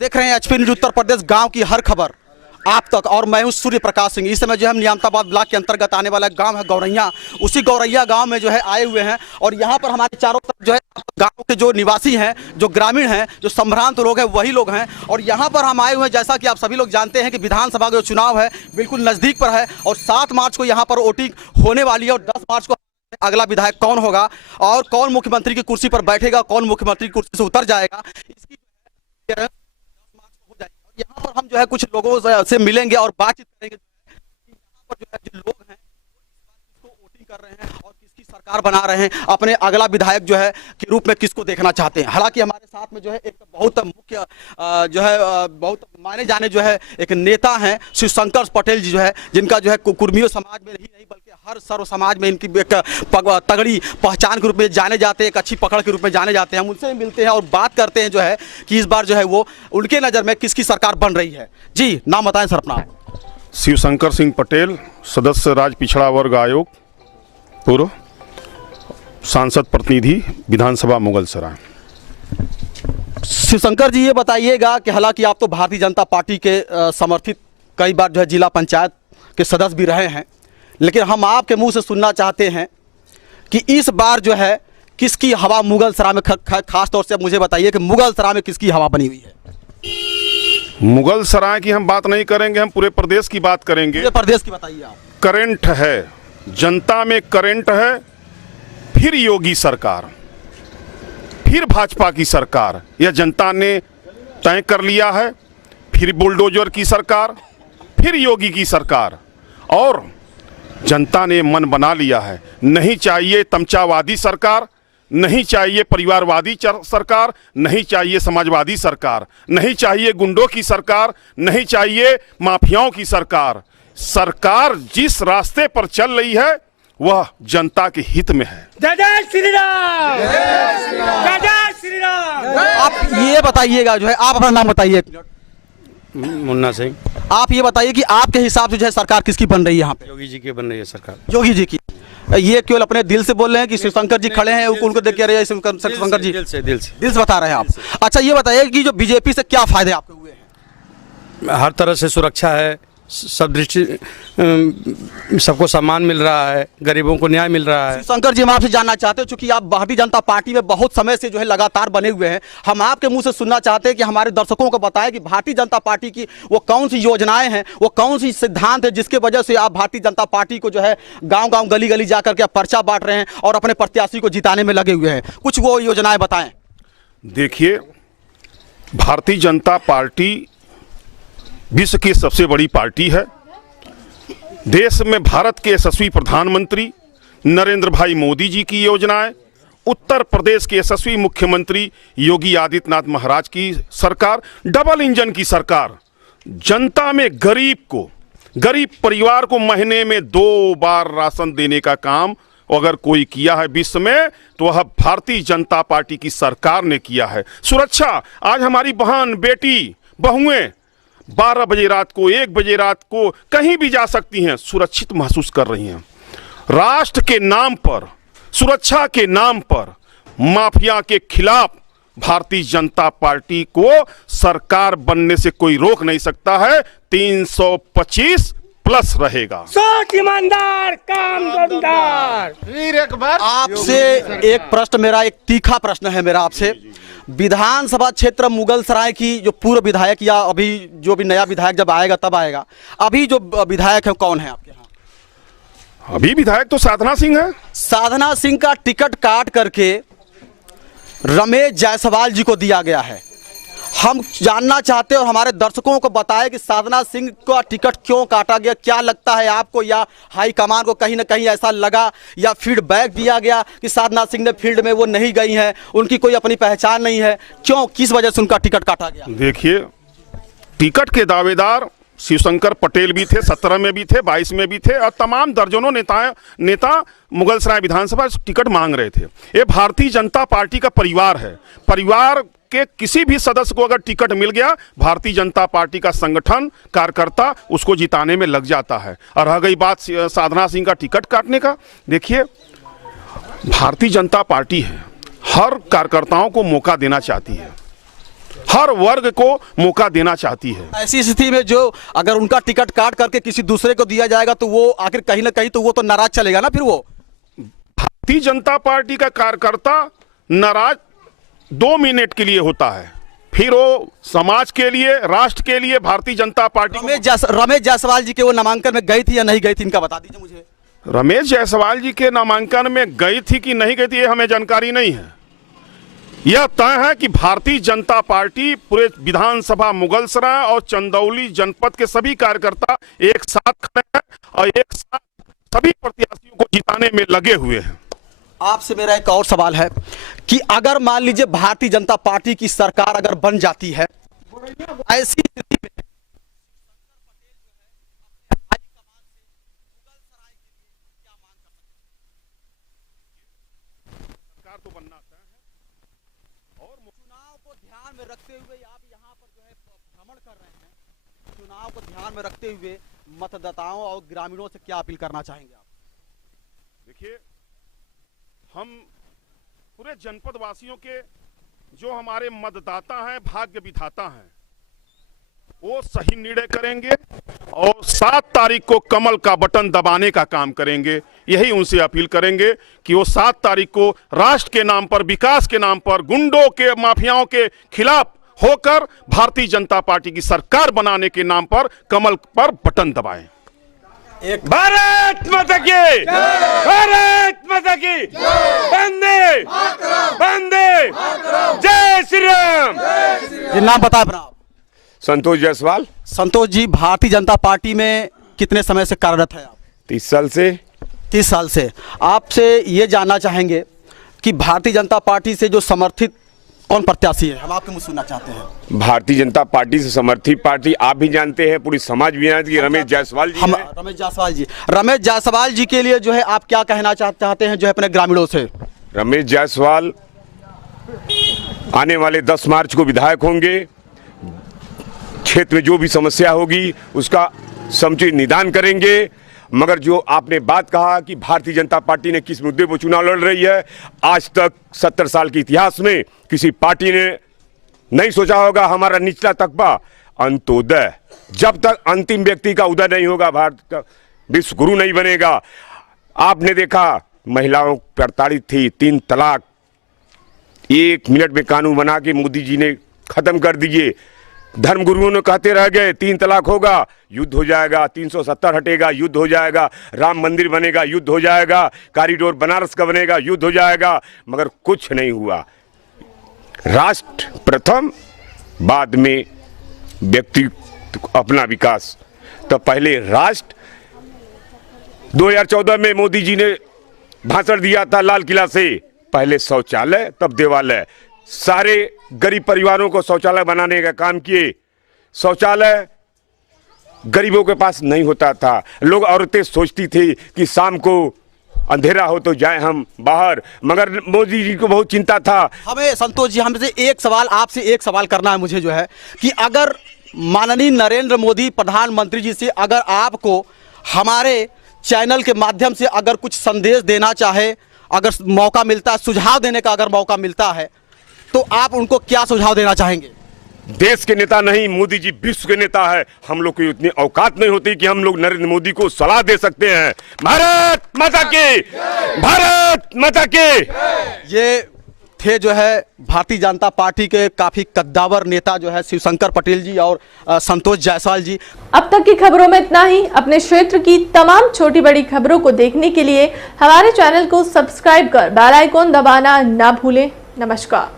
देख रहे हैं एचपी न्यूज उत्तर प्रदेश। गांव की हर खबर आप तक, और मैं हूं सूर्य प्रकाश सिंह। इस समय जो है हम नियामताबाद ब्लॉक के अंतर्गत आने वाला गांव है गौरैया। उसी गौरैया गांव में जो है आए हुए हैं, और यहां पर हमारे चारों तरफ जो है गांव के जो निवासी हैं, जो ग्रामीण हैं, जो संभ्रांत लोग हैं, वही लोग हैं। और यहां पर हम आए हुए हैं, जैसा कि आप सभी लोग जानते हैं कि विधानसभा का जो चुनाव है बिल्कुल नज़दीक पर है, और 7 मार्च को यहाँ पर वोटिंग होने वाली है, और 10 मार्च को अगला विधायक कौन होगा और कौन मुख्यमंत्री की कुर्सी पर बैठेगा, कौन मुख्यमंत्री की कुर्सी से उतर जाएगा, इसकी यहाँ पर हम जो है कुछ लोगों से मिलेंगे और बातचीत करेंगे कि यहाँ पर जो है जो लोग हैं किसको वोटिंग कर रहे हैं और किसकी सरकार बना रहे हैं, अपने अगला विधायक जो है के रूप में किसको देखना चाहते हैं। हालांकि हमारे साथ में जो है एक बहुत मुख्य जो है बहुत माने जाने जो है एक नेता हैं शिवशंकर पटेल जी, जो है जिनका जो है कुर्मियों समाज में ही नहीं बल्कि हर सर्व समाज में इनकी एक तगड़ी पहचान के रूप में जाने जाते हैं, एक अच्छी पकड़ के रूप में जाने जाते हैं। हम उनसे मिलते हैं और बात करते हैं जो है कि इस बार जो है वो उनके नज़र में किसकी सरकार बन रही है। जी नाम बताएं सर अपना। शिवशंकर सिंह पटेल, सदस्य राज्य पिछड़ा वर्ग आयोग, पूर्व सांसद प्रतिनिधि विधानसभा मुगलसराय। शिवशंकर जी ये बताइएगा कि हालांकि आप तो भारतीय जनता पार्टी के समर्थित कई बार जो है जिला पंचायत के सदस्य भी रहे हैं, लेकिन हम आपके मुंह से सुनना चाहते हैं कि इस बार जो है किसकी हवा मुगलसराय में, खास तौर से मुझे बताइए कि मुगलसराय में किसकी हवा बनी हुई है। मुगलसराय की हम बात नहीं करेंगे, हम पूरे प्रदेश की बात करेंगे। पूरे प्रदेश की बताइए आप। करंट है, जनता में करंट है, फिर योगी सरकार, फिर भाजपा की सरकार, यह जनता ने तय कर लिया है। फिर बुलडोजर की सरकार, फिर योगी की सरकार, और जनता ने मन बना लिया है। नहीं चाहिए तमचावादी सरकार, नहीं चाहिए परिवारवादी सरकार, नहीं चाहिए समाजवादी सरकार, नहीं चाहिए गुंडों की सरकार, नहीं चाहिए माफियाओं की सरकार। सरकार जिस रास्ते पर चल रही है वह जनता के हित में है। जय जय श्री राम, जय जय श्री राम। आप ये बताइएगा जो है, आप अपना नाम बताइए। मुन्ना सिंह। आप ये बताइए कि आपके हिसाब से जो है सरकार किसकी बन रही है यहाँ पे? योगी जी की बन रही है सरकार। योगी जी की। ये केवल अपने दिल से बोल रहे हैं कि शिवशंकर जी खड़े हैं उनको देख के रहे हैं? शिवशंकर जी दिल से बता रहे हैं आप। अच्छा ये बताइए कि जो बीजेपी से क्या फायदे आपके हुए हैं? हर तरह से सुरक्षा है, सब दृष्टि सबको सम्मान मिल रहा है, गरीबों को न्याय मिल रहा है। शंकर जी हम आपसे जानना चाहते हैं, चूंकि आप भारतीय जनता पार्टी में बहुत समय से जो है लगातार बने हुए हैं, हम आपके मुंह से सुनना चाहते हैं कि हमारे दर्शकों को बताएं कि भारतीय जनता पार्टी की वो कौन सी योजनाएं हैं, वो कौन सी सिद्धांत है जिसके वजह से आप भारतीय जनता पार्टी को जो है गाँव गाँव गली गली जाकर के आप पर्चा बांट रहे हैं और अपने प्रत्याशी को जिताने में लगे हुए हैं। कुछ वो योजनाएं बताएं। देखिए, भारतीय जनता पार्टी विश्व की सबसे बड़ी पार्टी है। देश में भारत के यशस्वी प्रधानमंत्री नरेंद्र भाई मोदी जी की योजनाएं, उत्तर प्रदेश के यशस्वी मुख्यमंत्री योगी आदित्यनाथ महाराज की सरकार, डबल इंजन की सरकार, जनता में गरीब परिवार को महीने में 2 बार राशन देने का काम अगर कोई किया है विश्व में तो वह भारतीय जनता पार्टी की सरकार ने किया है। सुरक्षा, आज हमारी बहन बेटी बहुएं 12 बजे रात को, 1 बजे रात को कहीं भी जा सकती हैं, सुरक्षित महसूस कर रही हैं। राष्ट्र के नाम पर, सुरक्षा के नाम पर माफिया के खिलाफ भारतीय जनता पार्टी को सरकार बनने से कोई रोक नहीं सकता है। 325 प्लस रहेगा। सोच ईमानदार, काम दमदार। एक बार आपसे एक प्रश्न, मेरा एक तीखा प्रश्न है मेरा आपसे। विधानसभा क्षेत्र मुगलसराय की जो पूर्व विधायक या अभी जो भी नया विधायक जब आएगा तब आएगा, अभी जो विधायक है कौन है आपके यहाँ? अभी विधायक तो साधना सिंह है। साधना सिंह का टिकट काट करके रमेश जायसवाल जी को दिया गया है। हम जानना चाहते हैं और हमारे दर्शकों को बताएं कि साधना सिंह का टिकट क्यों काटा गया। क्या लगता है आपको, या हाईकमान को कहीं ना कहीं ऐसा लगा या फीडबैक दिया गया कि साधना सिंह ने फील्ड में वो नहीं गई हैं, उनकी कोई अपनी पहचान नहीं है, क्यों, किस वजह से उनका टिकट काटा गया? देखिए, टिकट के दावेदार शिवशंकर पटेल भी थे, 17 में भी थे, 22 में भी थे, और तमाम दर्जनों नेता मुगलसराय विधानसभा टिकट मांग रहे थे। ये भारतीय जनता पार्टी का परिवार है। परिवार के किसी भी सदस्य को अगर टिकट मिल गया, भारतीय जनता पार्टी का संगठन कार्यकर्ता उसको जिताने में लग जाता है। और रह गई बात साधना सिंह का टिकट काटने का, देखिए भारतीय जनता पार्टी है, हर कार्यकर्ताओं को मौका देना चाहती है। हर वर्ग को मौका देना चाहती है। ऐसी स्थिति में जो अगर उनका टिकट काट करके किसी दूसरे को दिया जाएगा तो वो आखिर कहीं ना कहीं तो वो तो नाराज चलेगा ना। फिर वो भारतीय जनता पार्टी का कार्यकर्ता नाराज 2 मिनट के लिए होता है, फिर वो समाज के लिए, राष्ट्र के लिए भारतीय जनता पार्टी रमेश जायसवाल जी के वो नामांकन में गई थी या नहीं गई थी, इनका बता दीजिए मुझे। रमेश जायसवाल जी के नामांकन में गई थी कि नहीं गई थी ये हमें जानकारी नहीं है। यह तय है कि भारतीय जनता पार्टी पूरे विधानसभा मुगलसराय और चंदौली जनपद के सभी कार्यकर्ता एक साथ खड़े हैं और एक साथ सभी प्रत्याशियों को जिताने में लगे हुए हैं। आपसे मेरा एक और सवाल है कि अगर मान लीजिए भारतीय जनता पार्टी की सरकार अगर बन जाती है, ऐसी स्थिति में सरकार तो बनना तय है और चुनाव को ध्यान में रखते हुए आप यहाँ पर जो है भ्रमण कर रहे हैं, चुनाव को ध्यान में रखते हुए मतदाताओं और ग्रामीणों से क्या अपील करना चाहेंगे आप? देखिए, हम पूरे जनपद वासियों के जो हमारे मतदाता हैं, भाग्य विधाता हैं, वो सही निर्णय करेंगे और 7 तारीख को कमल का बटन दबाने का काम करेंगे। यही उनसे अपील करेंगे कि वो 7 तारीख को राष्ट्र के नाम पर, विकास के नाम पर, गुंडों के, माफियाओं के खिलाफ होकर भारतीय जनता पार्टी की सरकार बनाने के नाम पर कमल पर बटन दबाएं। भारत माता की, भारत माता की, वंदे वंदे, जय श्री राम। ये नाम बताएं अपना आप। संतोष जायसवाल। संतोष जी, भारतीय जनता पार्टी में कितने समय से कार्यरत है आप? 30 साल से। 30 साल से। आपसे ये जानना चाहेंगे कि भारतीय जनता पार्टी से जो समर्थित कौन प्रत्याशी है, हम आपके मुँह सुनना चाहते हैं। भारतीय जनता पार्टी से समर्थित पार्टी आप भी जानते हैं, पूरी समाज भी जानती है, रमेश जायसवाल जी। रमेश जायसवाल जी के लिए जो है आप क्या कहना चाहते हैं जो है अपने ग्रामीणों से? रमेश जायसवाल आने वाले 10 मार्च को विधायक होंगे। क्षेत्र में जो भी समस्या होगी उसका समुचित निदान करेंगे। मगर जो आपने बात कहा कि भारतीय जनता पार्टी ने किस मुद्दे पर चुनाव लड़ रही है, आज तक 70 साल के इतिहास में किसी पार्टी ने नहीं सोचा होगा हमारा निचला तबका अंत्योदय, जब तक अंतिम व्यक्ति का उदय नहीं होगा भारत का विश्व गुरु नहीं बनेगा। आपने देखा महिलाओं प्रताड़ित थी, 3 तलाक 1 मिनट में कानून बना के मोदी जी ने खत्म कर दिए। धर्मगुरुओं ने कहते रह गए 3 तलाक होगा, युद्ध हो जाएगा, 370 हटेगा, युद्ध हो जाएगा, राम मंदिर बनेगा, युद्ध हो जाएगा, कॉरिडोर बनारस का बनेगा, युद्ध हो जाएगा, मगर कुछ नहीं हुआ। राष्ट्र प्रथम, बाद में व्यक्ति अपना विकास। तो पहले राष्ट्र, 2014 में मोदी जी ने भाषण दिया था लाल किला से, पहले शौचालय तब देवालय। सारे गरीब परिवारों को शौचालय बनाने का काम किए। शौचालय गरीबों के पास नहीं होता था। लोग, औरतें सोचती थी कि शाम को अंधेरा हो तो जाएं हम बाहर, मगर मोदी जी को बहुत चिंता था। हमें संतोष जी, हमसे एक सवाल, आपसे एक सवाल करना है मुझे जो है कि अगर माननीय नरेंद्र मोदी प्रधानमंत्री जी से अगर आपको हमारे चैनल के माध्यम से अगर कुछ संदेश देना चाहे, अगर मौका मिलता है, सुझाव देने का अगर मौका मिलता है, तो आप उनको क्या सुझाव देना चाहेंगे? देश के नेता नहीं, मोदी जी विश्व के नेता है। हम लोग की उतनी औकात नहीं होती कि हम लोग नरेंद्र मोदी को सलाह दे सकते हैं। भारत माता की, भारत माता की। ये थे जो है भारतीय जनता पार्टी के काफी कद्दावर नेता जो है शिवशंकर पटेल जी और संतोष जायसवाल जी। अब तक की खबरों में इतना ही। अपने क्षेत्र की तमाम छोटी बड़ी खबरों को देखने के लिए हमारे चैनल को सब्सक्राइब कर बेल आइकॉन दबाना ना भूलें। नमस्कार।